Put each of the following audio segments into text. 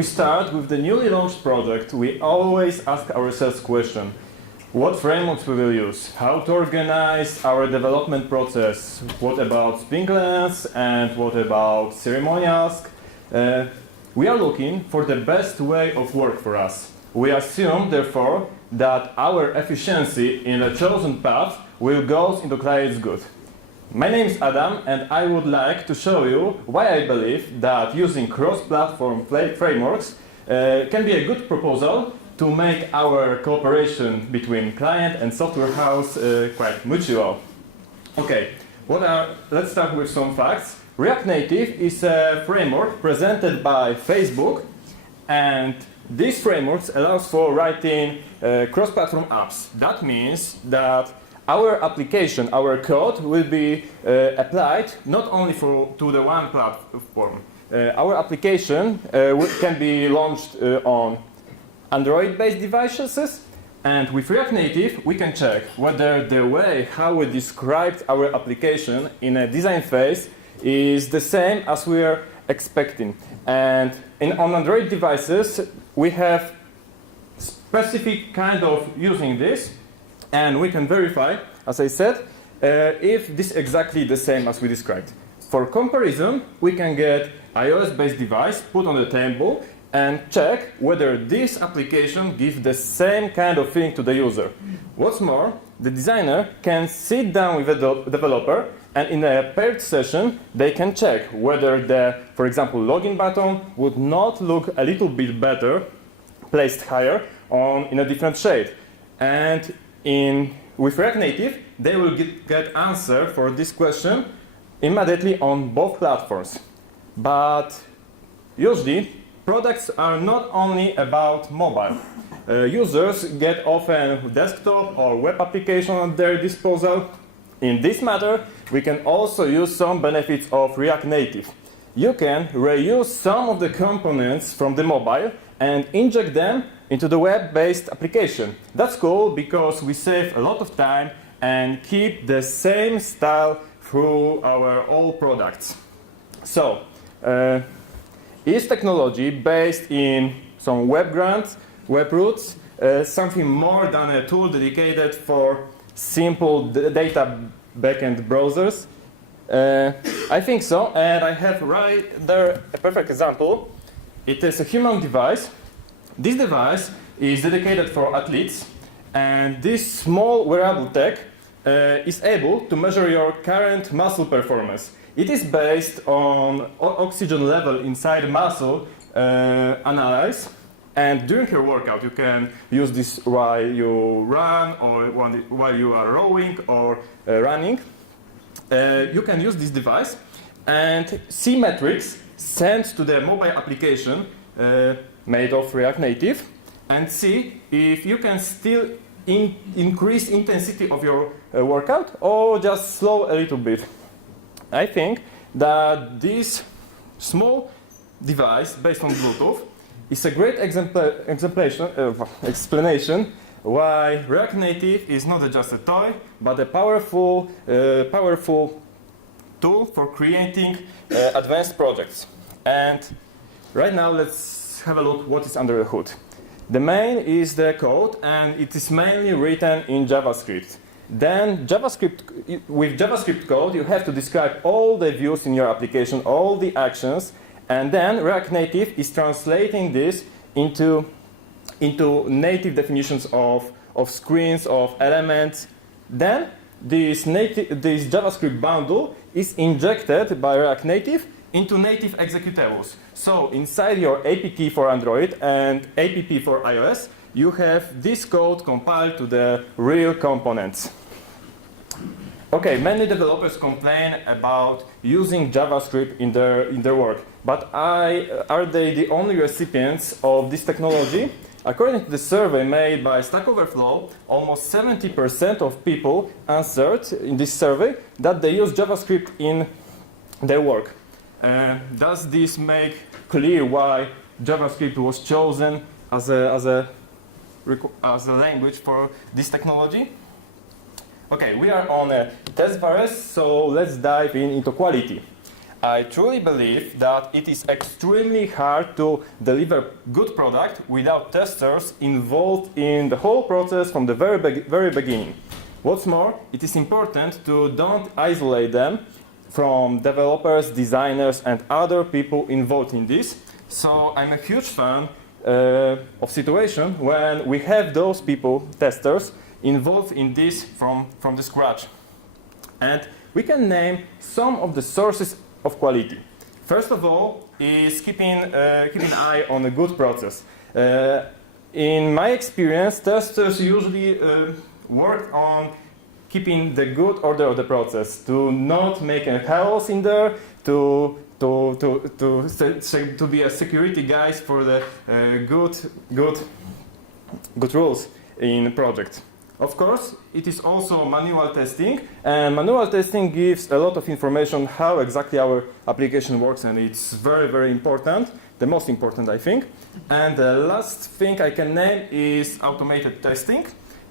we start with the newly launched project, we always ask ourselves the question, what frameworks we will use, how to organize our development process, what about sprinklers and what about ceremonials. We are looking for the best way of work for us. We assume, therefore, that our efficiency in a chosen path will go into client's good. My name is Adam, and I would like to show you why I believe that using cross-platform frameworks can be a good proposal to make our cooperation between client and software house quite mutual. Okay, let's start with some facts. React Native is a framework presented by Facebook, and this framework allows for writing cross-platform apps. That means that our application, our code, will be applied not only to the one platform. Our application can be launched on Android-based devices, and with React Native we can check whether the way how we described our application in a design phase is the same as we are expecting. And on Android devices we have specific kind of using this, and we can verify, as I said, if this is exactly the same as we described. For comparison, we can get iOS-based device, put on the table, and check whether this application gives the same kind of feeling to the user. What's more, the designer can sit down with the developer, and in a paired session, they can check whether the, for example, login button would not look a little bit better, placed higher, in a different shade. And with React Native, they will get answer for this question immediately on both platforms. But usually, products are not only about mobile. Users get often desktop or web application at their disposal. In this matter, we can also use some benefits of React Native. You can reuse some of the components from the mobile and inject them into the web-based application. That's cool because we save a lot of time and keep the same style through our all products. So, is technology based in some web grants, web roots, something more than a tool dedicated for simple data backend browsers? I think so, and I have right there a perfect example. It is a human device. This device is dedicated for athletes, and this small wearable tech is able to measure your current muscle performance. It is based on oxygen level inside the muscle analysis, and during your workout you can use this while you run or while you are rowing or running. You can use this device and see metrics sent to the mobile application made of React Native, and see if you can still increase intensity of your workout or just slow a little bit. I think that this small device based on Bluetooth is a great explanation why React Native is not just a toy, but a powerful tool for creating advanced projects. And right now let's have a look what is under the hood. The main is the code, and it is mainly written in JavaScript. Then with JavaScript code, you have to describe all the views in your application, all the actions, and then React Native is translating this into native definitions of screens, of elements. Then this JavaScript bundle is injected by React Native into native executables. So inside your apt for Android and app for iOS, you have this code compiled to the real components. Okay, many developers complain about using JavaScript in their work, but are they the only recipients of this technology? According to the survey made by Stack Overflow, almost 70% of people answered in this survey that they use JavaScript in their work. Does this make clear why JavaScript was chosen as a language for this technology? Okay, we are on a test virus, so let's dive into quality. I truly believe that it is extremely hard to deliver good product without testers involved in the whole process from the very beginning. What's more, it is important to don't isolate them from developers, designers, and other people involved in this. So I'm a huge fan of situation when we have those people, testers, involved in this from the scratch. And we can name some of the sources of quality. First of all is keeping an eye on a good process. In my experience, testers usually work on keeping the good order of the process, to not make a chaos in there, to be a security guys for the good rules in project. Of course, it is also manual testing, and manual testing gives a lot of information how exactly our application works, and it's very, very important, the most important, I think. And the last thing I can name is automated testing.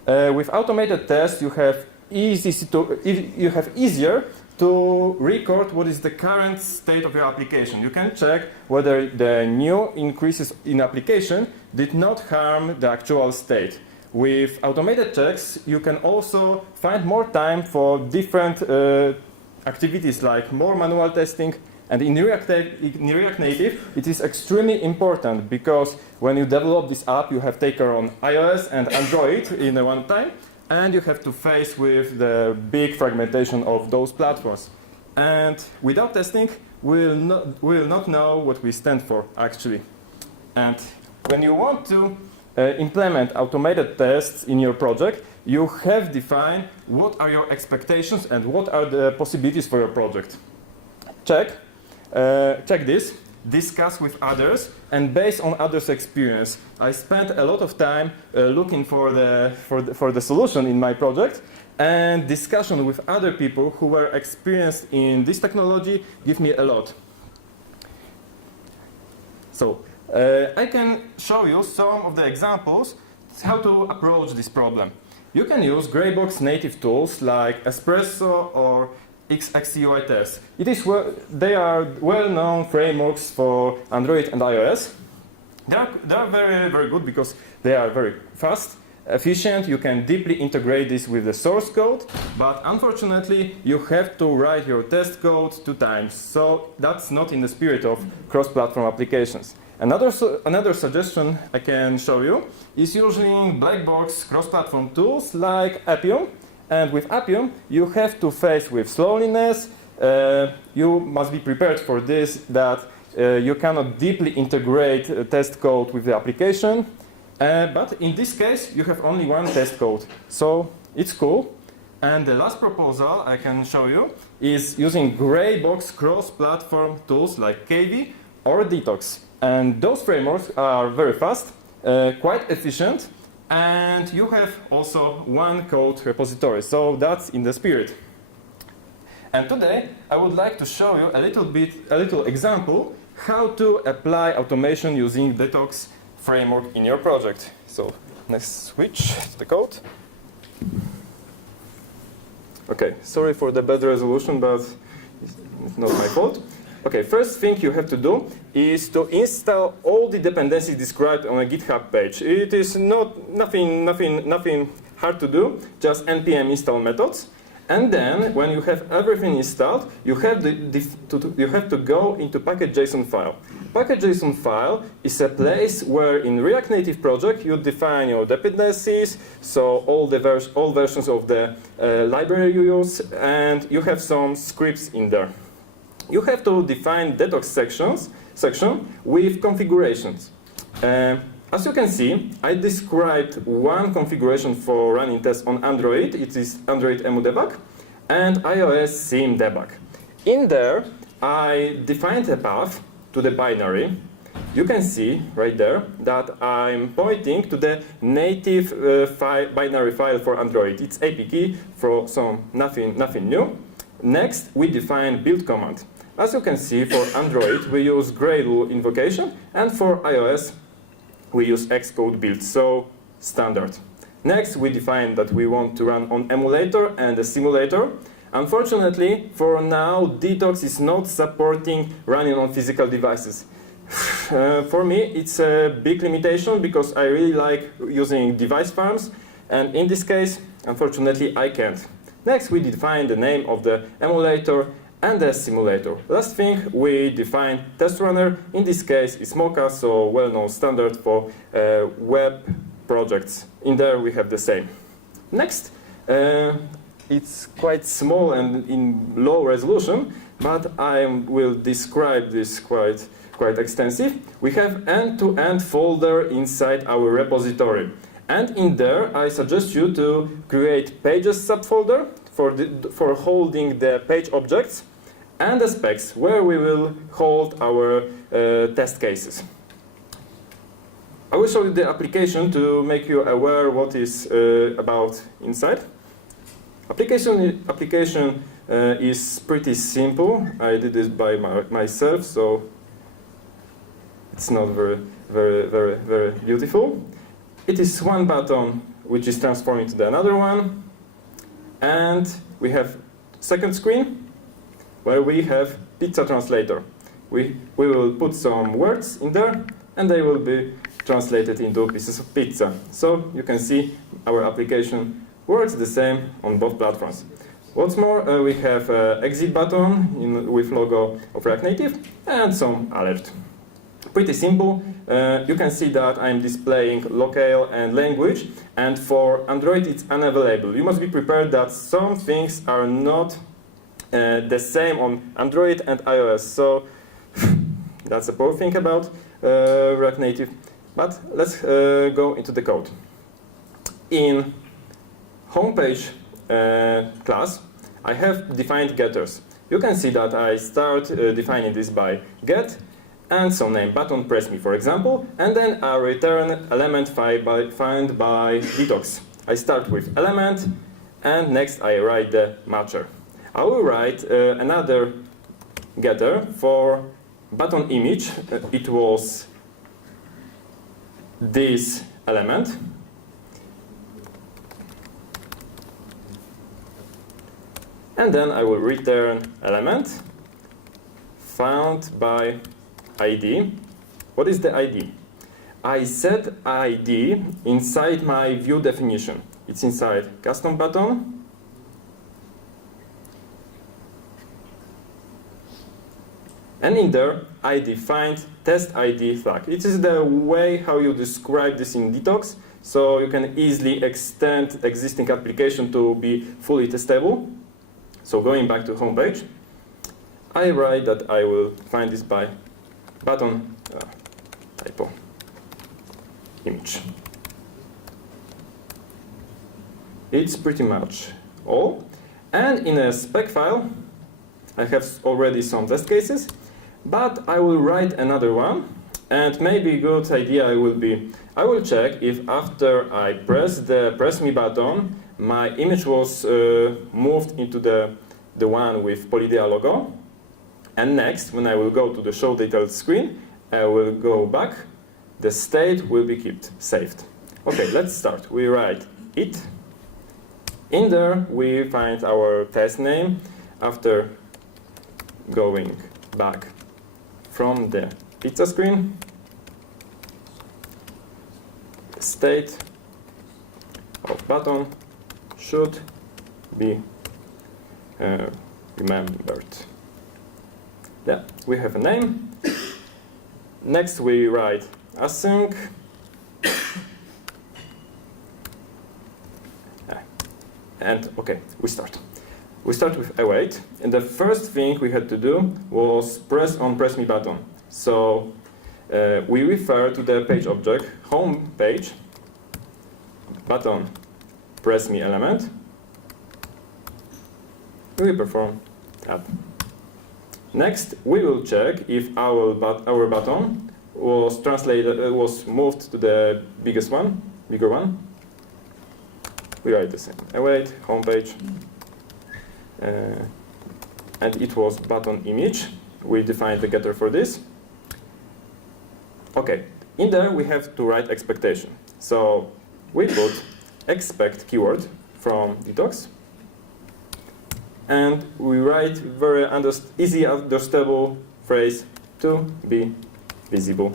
With automated tests, you have easier to record what is the current state of your application. You can check whether the new increases in application did not harm the actual state. With automated checks, you can also find more time for different activities like more manual testing. And in React Native, it is extremely important because when you develop this app, you have taken on iOS and Android in one time, and you have to face with the big fragmentation of those platforms. And without testing, we'll not know what we stand for, actually. And when you want to implement automated tests in your project, you have defined what are your expectations and what are the possibilities for your project. Check this, discuss with others, and based on others' experience. I spent a lot of time looking for the solution in my project, and discussion with other people who were experienced in this technology give me a lot. So I can show you some of the examples how to approach this problem. You can use Greybox native tools like Espresso or XUI test. They are well-known frameworks for Android and iOS. They are very, very good because they are very fast, efficient. You can deeply integrate this with the source code, but unfortunately, you have to write your test code 2 times. So that's not in the spirit of cross-platform applications. Another suggestion I can show you is using black box cross-platform tools like Appium. And with Appium, you have to face with slowness. You must be prepared for this, that you cannot deeply integrate test code with the application. But in this case, you have only one test code. So it's cool. And the last proposal I can show you is using Greybox cross-platform tools like KV or Detox. And those frameworks are very fast, quite efficient, and you have also one code repository. So that's in the spirit. And today I would like to show you a little example how to apply automation using Detox framework in your project. So let's switch to the code. Okay, sorry for the bad resolution, but it's not my fault. Okay, first thing you have to do is to install all the dependencies described on a GitHub page. It is nothing hard to do, just npm install methods. And then, when you have everything installed, you have to go into package.json file. Package.json file is a place where in React Native project you define your dependencies, so all versions of the library you use, and you have some scripts in there. You have to define Detox section with configurations. As you can see, I described one configuration for running tests on Android. It is Android emu debug and iOS sim debug. In there, I defined a path to the binary. You can see right there that I'm pointing to the native binary file for Android. It's APK for some nothing new. Next, we define build command. As you can see, for Android, we use Gradle invocation, and for iOS, we use Xcode build, so standard. Next, we define that we want to run on emulator and a simulator, Unfortunately, for now, Detox is not supporting running on physical devices. For me, it's a big limitation because I really like using device farms, and in this case, unfortunately, I can't. Next, we define the name of the emulator and the simulator. Last thing, we define test runner. In this case, it's Mocha, so well-known standard for web projects. In there, we have the same. Next, it's quite small and in low resolution, but I will describe this quite extensive. We have end-to-end folder inside our repository. And in there, I suggest you to create pages subfolder for holding the page objects and the specs where we will hold our test cases. I will show you the application to make you aware what is about inside. Application is pretty simple. I did this by myself, so it's not very beautiful. It is one button which is transformed into another one, and we have second screen where we have pizza translator. We will put some words in there, and they will be translated into pieces of pizza. So you can see our application works the same on both platforms. What's more, we have an exit button with logo of React Native and some alert. Pretty simple. You can see that I'm displaying locale and language, and for Android it's unavailable. You must be prepared that some things are not the same on Android and iOS, so that's a poor thing about React Native. But let's go into the code. In homepage class, I have defined getters. You can see that I start defining this by get and some name button press me, for example, and then I return element found by Detox. I start with element, and next I write the matcher. I will write another getter for button image. It was this element. And then I will return element found by ID. What is the ID? I set ID inside my view definition. It's inside custom button. And in there, I defined test ID flag. It is the way how you describe this in Detox, so you can easily extend existing application to be fully testable. So going back to homepage, I write that I will find this by button typo image. It's pretty much all. And in a spec file, I have already some test cases, but I will write another one. And maybe a good idea I will check if after I press the press me button, my image was moved into the one with Polydea logo. And next, when I will go to the show detailed screen, I will go back. The state will be kept saved. Okay, let's start. We write it. In there, we find our test name. After going back from the pizza screen, the state of button should be remembered. Yeah, we have a name. Next, we write async. And okay, we start. We start with await, and the first thing we had to do was press me button. So we refer to the page object, home page, button press me element. We perform add. Next, we will check if our button was was moved to the bigger one. We write the same. Await, homepage, and it was button image. We defined the getter for this. Okay, in there we have to write expectation. So we put expect keyword from Detox, and we write very easy understandable phrase to be visible.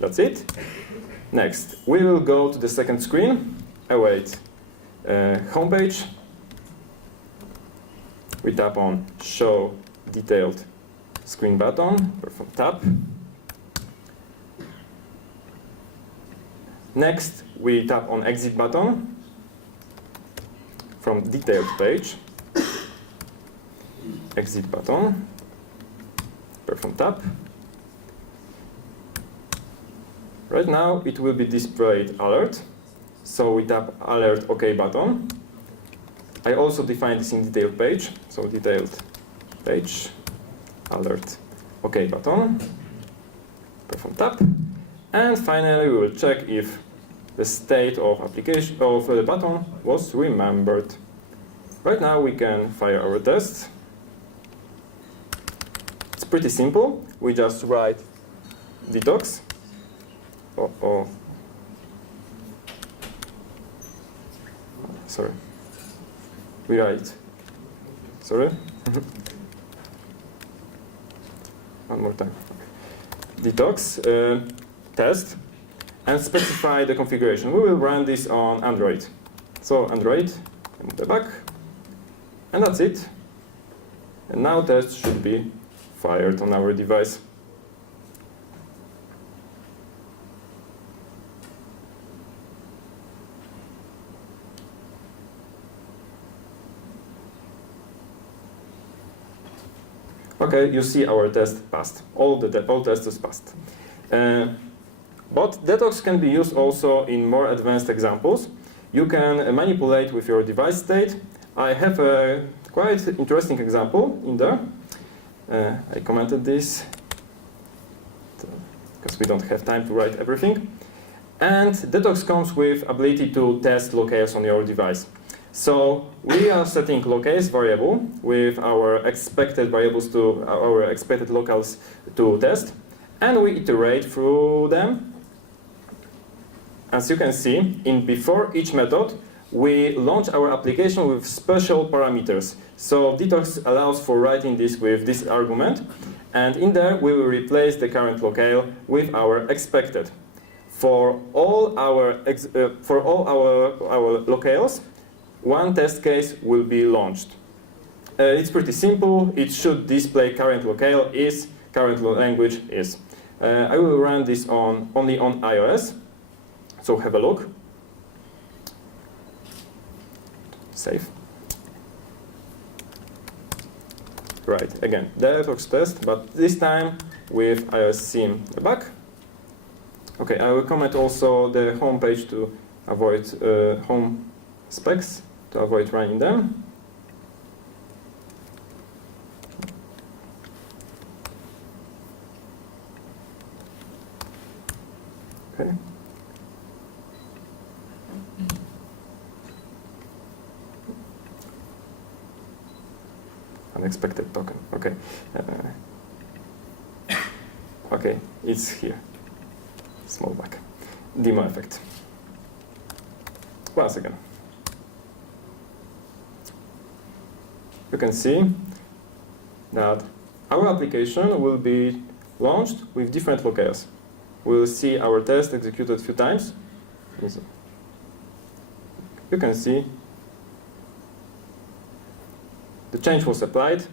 That's it. Next, we will go to the second screen, await homepage. We tap on show detailed screen button, perform tap. Next, we tap on exit button from detailed page. Exit button, perform tap. Right now, it will be displayed alert. So we tap alert OK button. I also define this in detailed page. So detailed page, alert OK button, perform tap. And finally, we will check if the state of application of the button was remembered. Right now, we can fire our tests. It's pretty simple. We just write detox. Sorry. We write. Sorry. One more time. Detox test and specify the configuration. We will run this on Android. So Android, and the back, and that's it. And now test should be fired on our device. Okay, you see our test passed. All tests is passed. But Detox can be used also in more advanced examples. You can manipulate with your device state. I have a quite interesting example in there. I commented this because we don't have time to write everything. And Detox comes with ability to test locales on your device. So we are setting locales variable with our expected variables to our expected locales to test, and we iterate through them. As you can see, before each method, we launch our application with special parameters. So Detox allows for writing this with this argument, and in there we will replace the current locale with our expected. For all our locales, one test case will be launched. It's pretty simple. It should display current locale is, current language is. I will run this only on iOS, so have a look. Save. Right, again, Detox test, but this time with iOS theme back. Okay, I will comment also the home page to avoid home specs, to avoid running them. Okay. Unexpected token. Okay. Okay, it's here. Small back. Demo effect. Once again. You can see that our application will be launched with different locales. We'll see our test executed a few times. You can see the change was applied.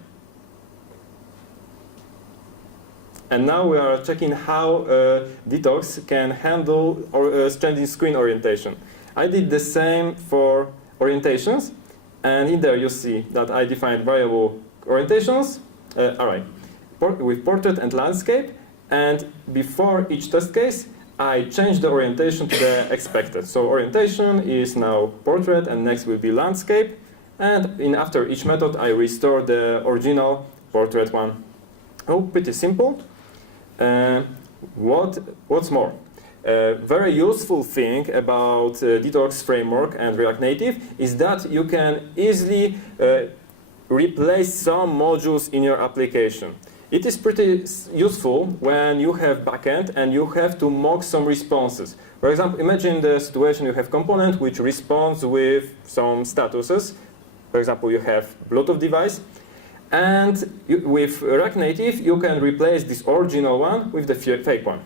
And now we are checking how Detox can handle changing screen orientation. I did the same for orientations. And in there you see that I defined variable orientations, array, with portrait and landscape. And before each test case, I changed the orientation to the expected. So orientation is now portrait, and next will be landscape. And after each method, I restore the original portrait one. Oh, pretty simple. What's more? A very useful thing about Detox framework and React Native is that you can easily replace some modules in your application. It is pretty useful when you have backend and you have to mock some responses. For example, imagine the situation you have component which responds with some statuses, for example, you have Bluetooth device, and with React Native, you can replace this original one with the fake one.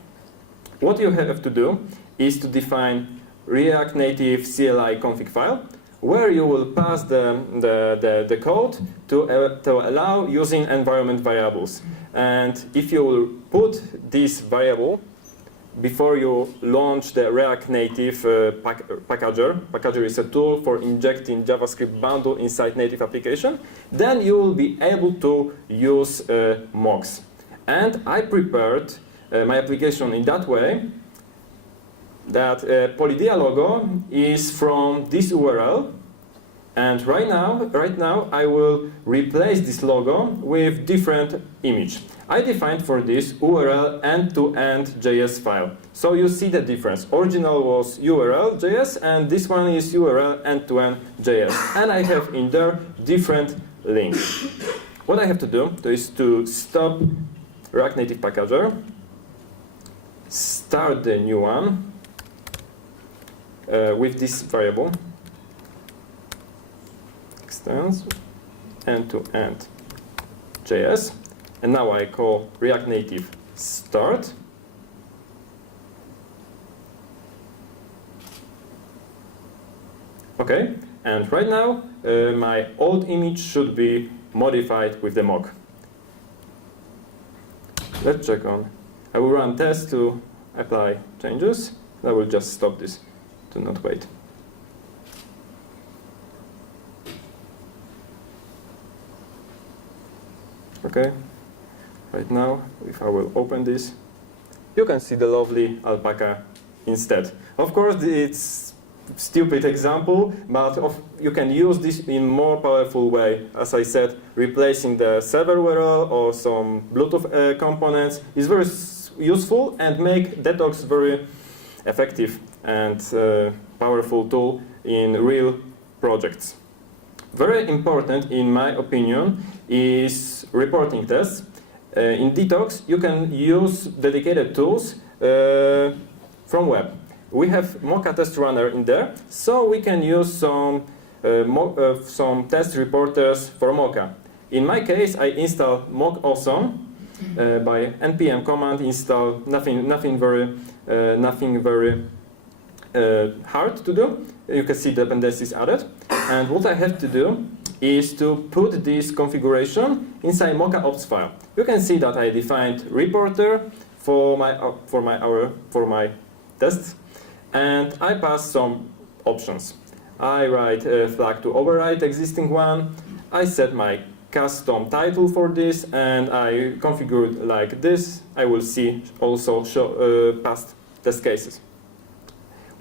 What you have to do is to define React Native CLI config file, where you will pass the code to allow using environment variables. And if you will put this variable before you launch the React Native packager. Packager is a tool for injecting JavaScript bundle inside native application. Then you will be able to use mocks. And I prepared my application in that way that Polydea logo is from this URL. And right now I will replace this logo with different image. I defined for this URL end-to-end JS file. So you see the difference. Original was URL JS, and this one is URL end-to-end JS. And I have in there different links. What I have to do is to stop React Native packager, start the new one with this variable, extends end-to-end JS. And now I call React Native start. Okay, and right now my old image should be modified with the mock. Let's check on. I will run test to apply changes. I will just stop this to not wait. Okay. Right now, if I will open this, you can see the lovely alpaca instead. Of course, it's a stupid example, but you can use this in more powerful way. As I said, replacing the server URL or some Bluetooth components is very useful and make Detox very effective and powerful tool in real projects. Very important, in my opinion, is reporting tests. In Detox, you can use dedicated tools from web. We have Mocha test runner in there, so we can use some test reporters for Mocha. In my case, I install mock awesome by npm command. Install nothing very hard to do. You can see dependencies added, and what I have to do is to put this configuration inside Mocha ops file. You can see that I defined reporter for my tests, and I pass some options. I write a flag to override existing one. I set my custom title for this, and I configure it like this. I will see also past test cases.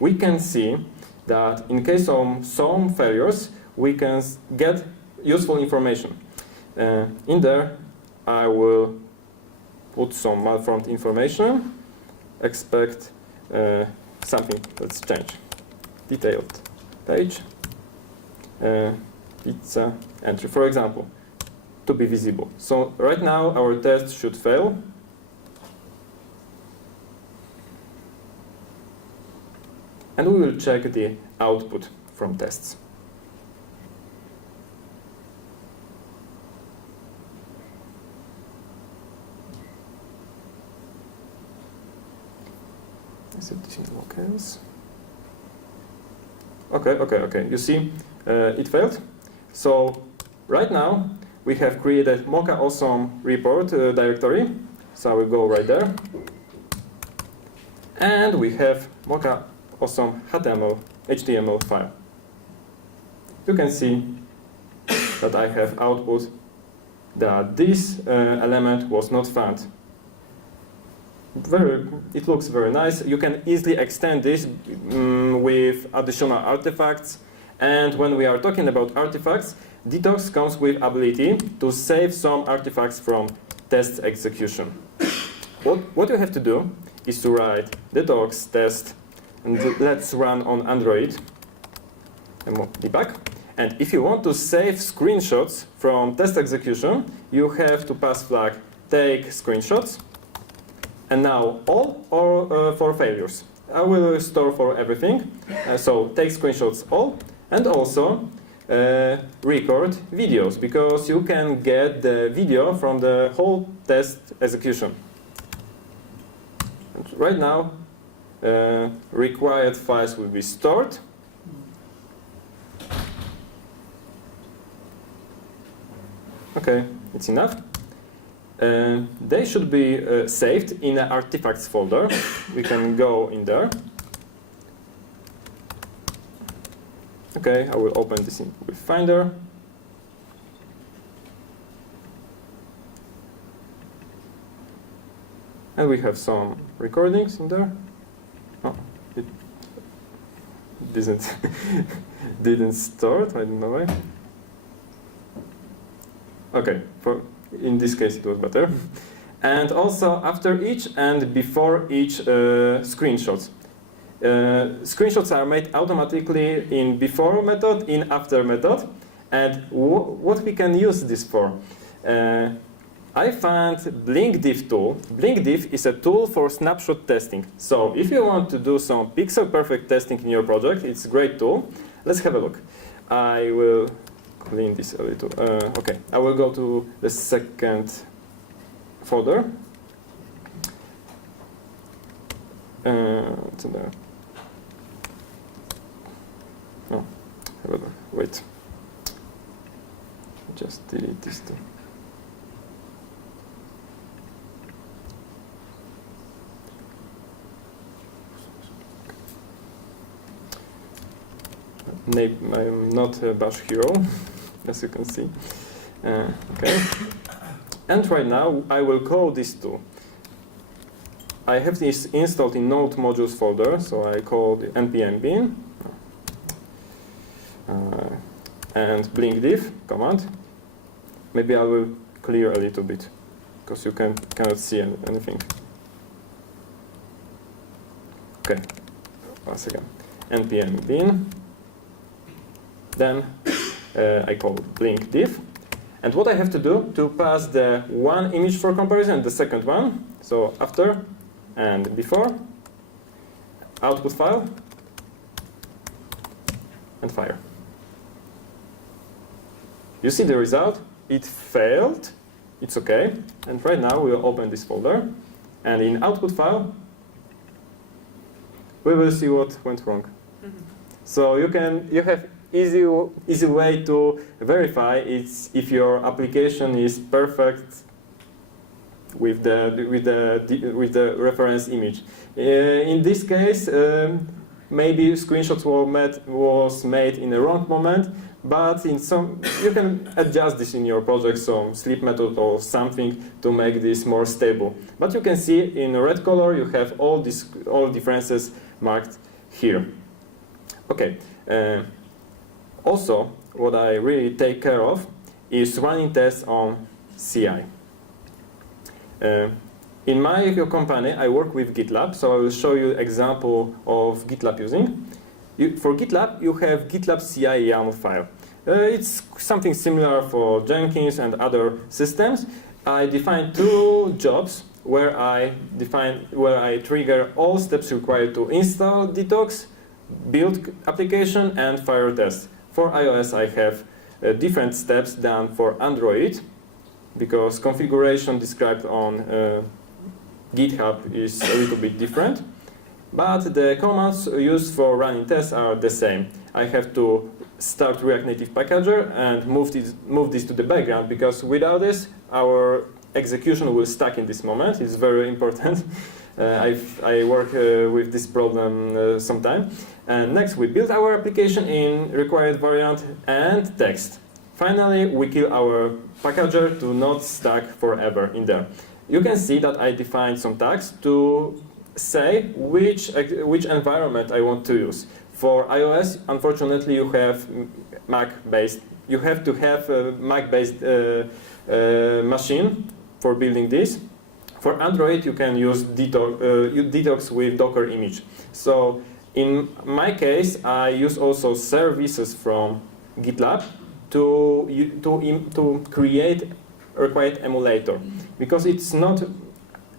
We can see that in case of some failures, we can get useful information. In there, I will put some malformed information. Expect something. Let's change. Detailed page. Pizza entry, for example, to be visible. So right now, our test should fail. And we will check the output from tests. I set this in locals. Okay. You see, it failed. So right now, we have created Mocha awesome report directory. So I will go right there. And we have Mocha awesome HTML file. You can see that I have output that this element was not found. It looks very nice. You can easily extend this with additional artifacts. And when we are talking about artifacts, Detox comes with ability to save some artifacts from test execution. What you have to do is to write Detox test, and let's run on Android and debug. And if you want to save screenshots from test execution, you have to pass flag take screenshots. And now all or for failures. I will store for everything. So take screenshots all, and also record videos, because you can get the video from the whole test execution. And right now, required files will be stored. Okay, it's enough. They should be saved in an artifacts folder. We can go in there. Okay, I will open this with Finder. And we have some recordings in there. Oh, it didn't start, I don't know why. Okay, in this case it was better. And also after each and before each screenshots. Screenshots are made automatically in before method, in after method. And what we can use this for? I found BlinkDiff tool. BlinkDiff is a tool for snapshot testing. So if you want to do some pixel perfect testing in your project, it's a great tool. Let's have a look. I will clean this a little. Okay, I will go to the second folder. What's in there? Oh, wait. Just delete this too. I'm not a bash hero, as you can see. Okay. And right now, I will call this tool. I have this installed in Node modules folder, so I call the npm bin and blinkdiff command. Maybe I will clear a little bit, because you cannot see anything. Okay, once again, npm bin. Then I call blinkdiff. And what I have to do to pass the one image for comparison, the second one, so after and before, output file, and fire. You see the result? It failed. It's okay. And right now we'll open this folder. And in output file, we will see what went wrong. Mm-hmm. So you have easy way to verify if your application is perfect with the reference image. In this case, maybe screenshots was made in the wrong moment, but in some you can adjust this in your project, some sleep method or something to make this more stable. But you can see in red color you have all differences marked here. Okay. Also, what I really take care of is running tests on CI. In my company, I work with GitLab, so I will show you an example of GitLab using. For GitLab, you have GitLab CI YAML file. It's something similar for Jenkins and other systems. I define two jobs where I trigger all steps required to install Detox, build application, and fire test. For iOS, I have different steps done for Android, because configuration described on GitHub is a little bit different. But the commands used for running tests are the same. I have to start React Native packager and move this to the background, because without this, our execution will stuck in this moment. It's very important. I work with this problem sometime. And next, we build our application in required variant and text. Finally, we kill our packager to not stuck forever in there. You can see that I defined some tags to say which environment I want to use. For iOS, unfortunately, you have Mac-based. You have to have a Mac-based machine for building this. For Android, you can use Detox with Docker image. So in my case, I use also services from GitLab to create a required emulator, because it's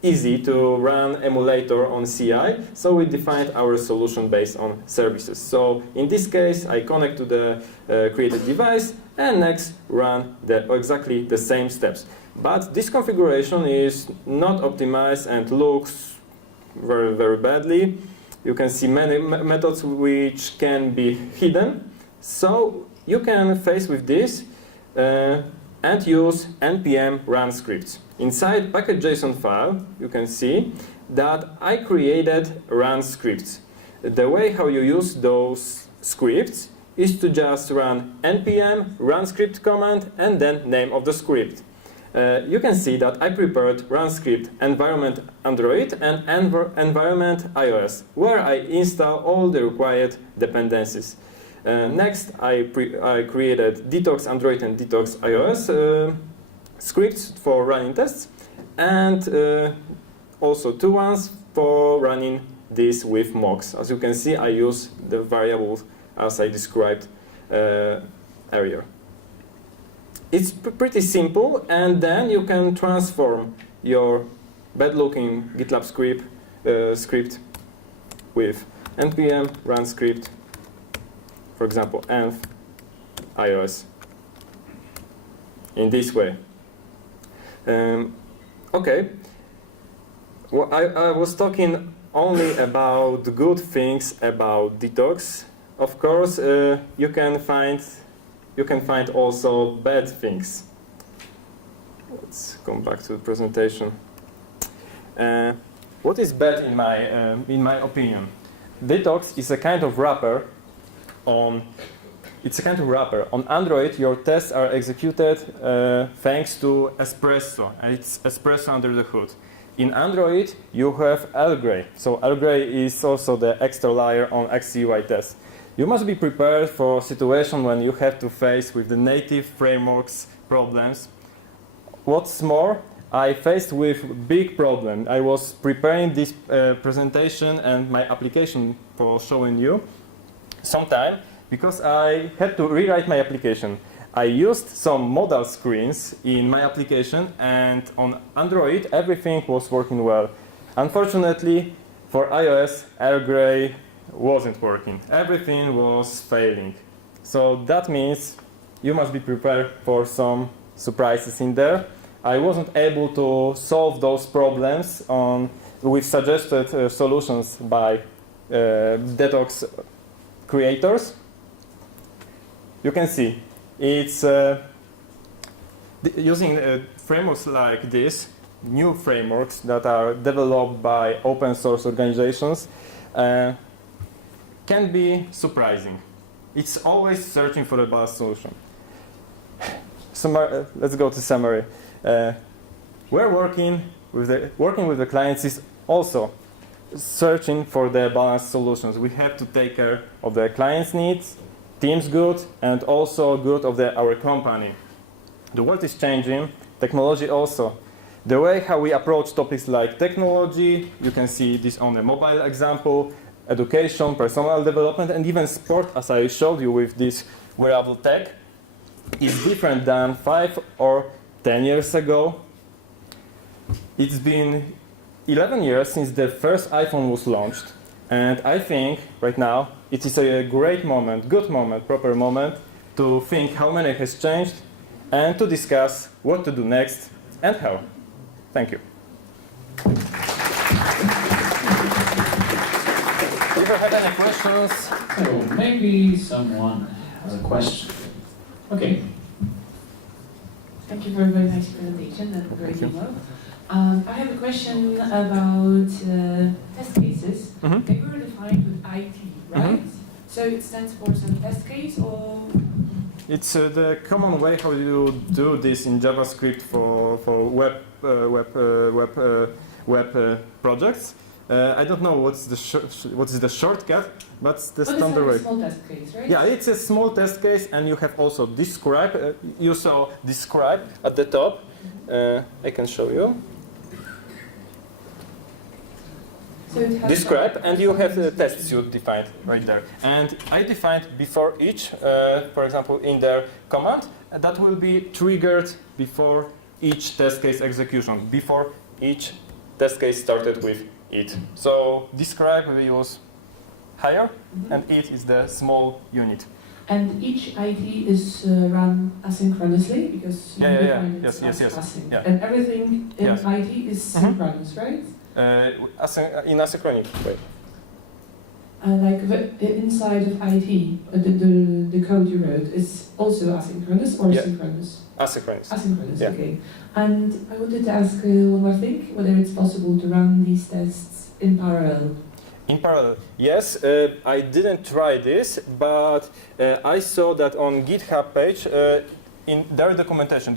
easy to run emulator on CI, so we defined our solution based on services. So in this case, I connect to the created device and next run exactly the same steps. But this configuration is not optimized and looks very, very badly. You can see many methods which can be hidden. So you can face with this and use npm run scripts. Inside package.json file, you can see that I created run scripts. The way how you use those scripts is to just run npm run script command and then name of the script. You can see that I prepared run script environment Android and environment iOS, where I install all the required dependencies. Next, I created Detox Android and Detox iOS scripts for running tests, and also two ones for running this with mocks. As you can see, I use the variables as I described earlier. It's pretty simple, and then you can transform your bad-looking GitLab script with npm run script, for example, env iOS, in this way. Okay, well, I was talking only about good things about Detox. Of course, you can find also bad things. Let's come back to the presentation. What is bad in my opinion? Detox is a kind of wrapper on. It's a kind of wrapper. On Android, your tests are executed thanks to Espresso. It's Espresso under the hood. In Android, you have Earl Grey. So Earl Grey is also the extra layer on XCUI tests. You must be prepared for a situation when you have to face with the native frameworks problems. What's more, I faced with big problem. I was preparing this presentation and my application for showing you sometime because I had to rewrite my application. I used some modal screens in my application, and on Android everything was working well. Unfortunately, for iOS, Earl Grey wasn't working. Everything was failing. So that means you must be prepared for some surprises in there. I wasn't able to solve those problems with suggested solutions by Detox creators. You can see it's using frameworks like this, new frameworks that are developed by open source organizations, can be surprising. It's always searching for the best solution. Let's go to summary. We're working with the clients is also searching for the balanced solutions. We have to take care of the client's needs, team's good, and also good of our company. The world is changing, technology also. The way how we approach topics like technology, you can see this on the mobile example, education, personal development, and even sport, as I showed you with this wearable tech, is different than 5 or 10 years ago. It's been 11 years since the first iPhone was launched, and I think right now it is a great moment, good moment, proper moment to think how many has changed and to discuss what to do next and how. Thank you. If you have any questions? So maybe someone has a question. Okay. Thank you for a very nice presentation and great demo. I have a question about test cases. Mm-hmm. They were defined with IT, right? Mm-hmm. So it stands for some test case, or? It's the common way how you do this in JavaScript for web projects. I don't know what's the shortcut, but the standard way. It's a small test case, right? Yeah, it's a small test case, and you have also describe. You saw describe at the top. I can show you. So it has Describe, and you have the tests you defined right there. And I defined before each, for example, in the command, that will be triggered before each test case execution, before each test case started with it. So describe we use higher, and it is the small unit. And each IT is run asynchronously because you define it Yes, as yes. async. Yeah. And everything in Yes. IT is synchronous, right? In asynchronic way. Like inside of IT, the code you wrote is also asynchronous or Yeah. synchronous? Asynchronous. Asynchronous, Yeah. okay. And I wanted to ask one more thing, whether it's possible to run these tests in parallel. In parallel, yes. I didn't try this, but I saw that on GitHub page, in their documentation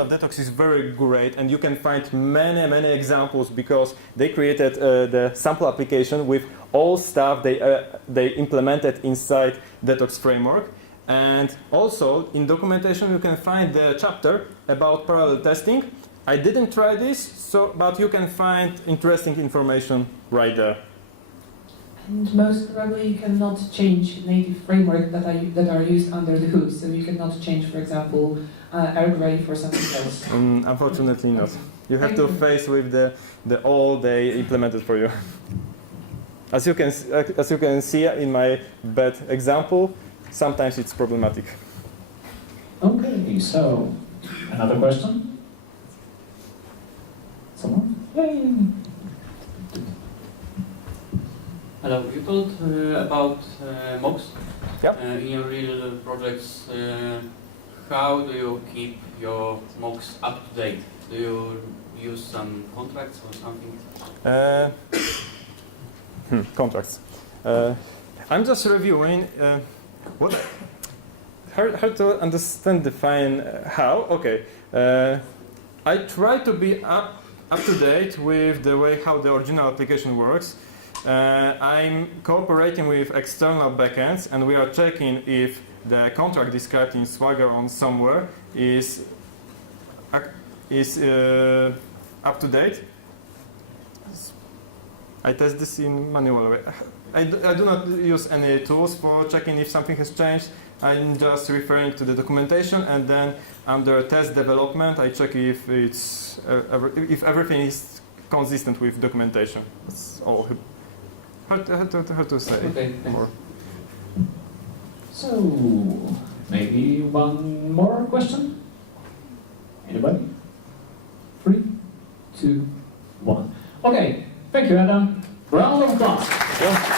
of Detox is very great, and you can find many examples because they created the sample application with all stuff they implemented inside Detox framework. And also in documentation you can find the chapter about parallel testing. I didn't try this, but you can find interesting information right there. And most probably you cannot change native framework that are used under the hood. So you cannot change, for example, Argray for something else. Unfortunately not. You have to face with the all they implemented for you. As you can see in my bad example, sometimes it's problematic. Okay, so another question? Someone? Yay! Hello, you told about mocks. Yep. In your real projects, how do you keep your mocks up to date? Do you use some contracts or something? Contracts. I'm just reviewing how to understand, define how. Okay. I try to be up to date with the way how the original application works. I'm cooperating with external backends, and we are checking if the contract described in Swagger on somewhere is up to date. I test this in manual way. I do not use any tools for checking if something has changed. I'm just referring to the documentation, and then under test development, I check if it's if everything is consistent with documentation. That's all. How to say Okay, more? So, maybe one more question? Anybody? 3, 2, 1. Okay, thank you, Adam. Round of applause. Yeah.